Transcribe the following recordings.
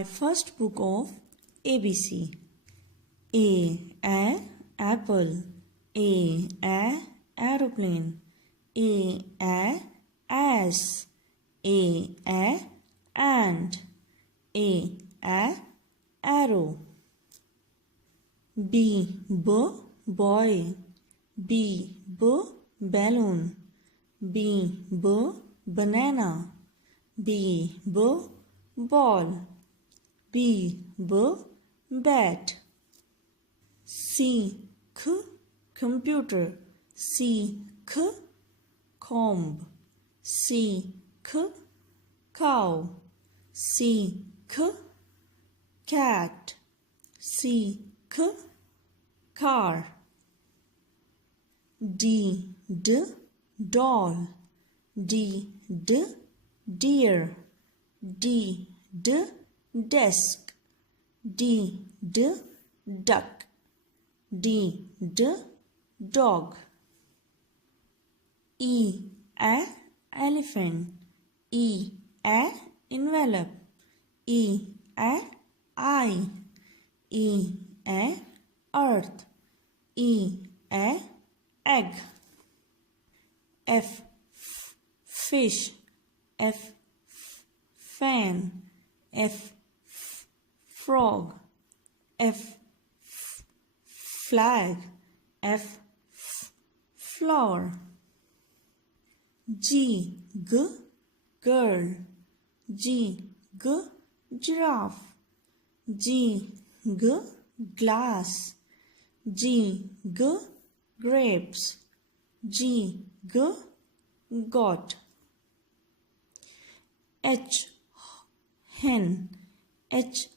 my first book of ABC. A apple. A aeroplane. A ass. A ant. A arrow. B boy. B balloon. B banana. B ball. B bat. C computer. C comb. C cow. C cat. C car. D doll. D deer. D desk. D duck. D dog. E elephant. E envelope. E eye. E earth. E egg. F fish. F fan. F frog. F flag. F flower. G girl. G giraffe. G glass. G grapes. G goat. H hen. H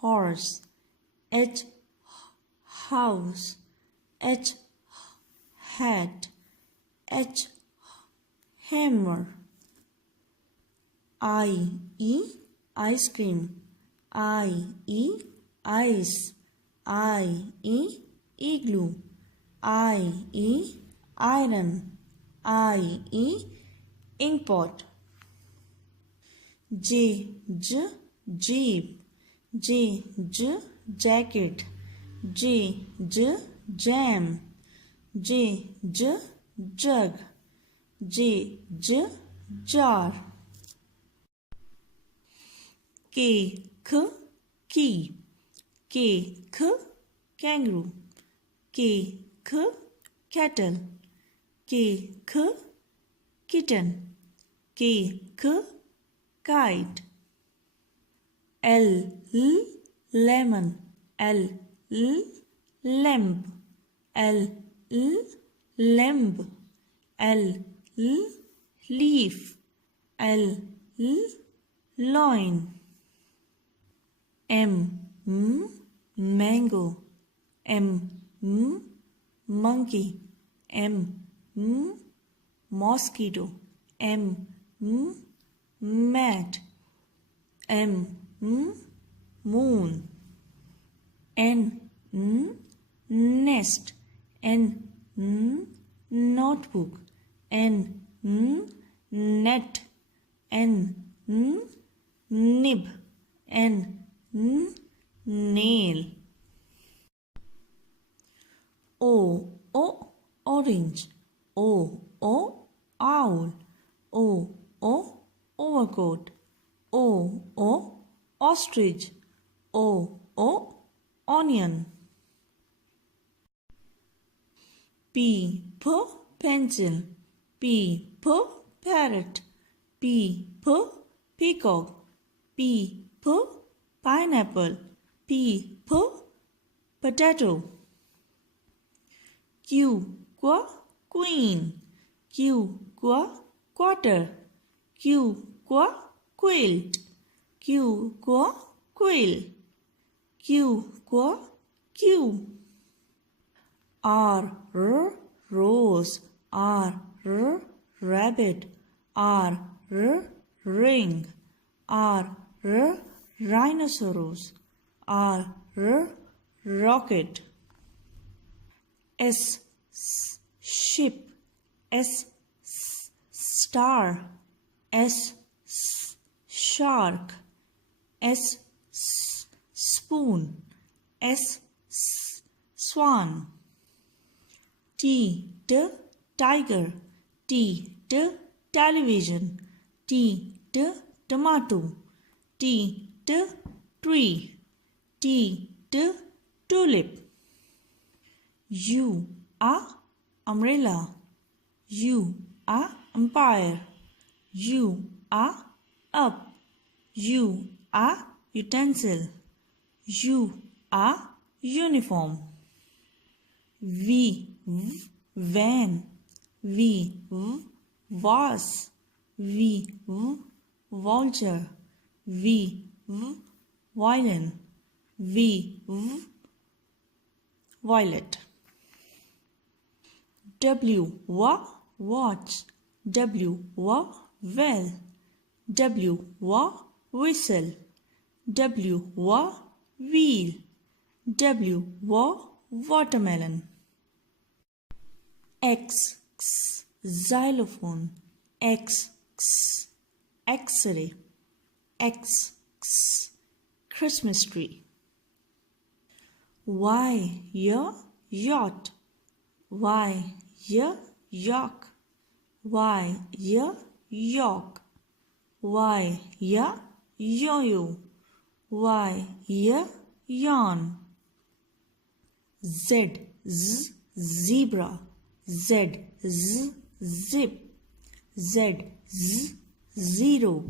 horse. H house. H hat. H hammer. I ice cream. I ice. I igloo. I iron. I ink pot. J jeep. J jacket. J jam. J jug. J jar. K key. K kangaroo. K kettle. K kitten. K kite. L lemon. L lamp. L lamb. L leaf. L loin. M mango. M monkey. M mosquito. M mat. M moon. N nest. N notebook. N net. N nib. N nail. O orange. O owl. O overcoat. O ostrich. O onion. P pencil. P parrot. P peacock. P pineapple. P potato. Q queen. Q quarter. Q quilt. Q quill. Q Q. R rose. R rabbit. R ring. R rhinoceros. R rocket. S ship. S star. S shark. spoon, swan. T tiger, T television, T tomato, T tree, T tulip. U umbrella, U umpire, U up, U utensil, U uniform. V van, V vase, V vulture, V violin, V violet. W watch, W well, W whistle, W wheel, W watermelon. X xylophone, X X-ray, X Christmas tree. Y yacht, Y york, Y york, Y yo-yo, Y yawn. Z zebra, Z zip, Z zero,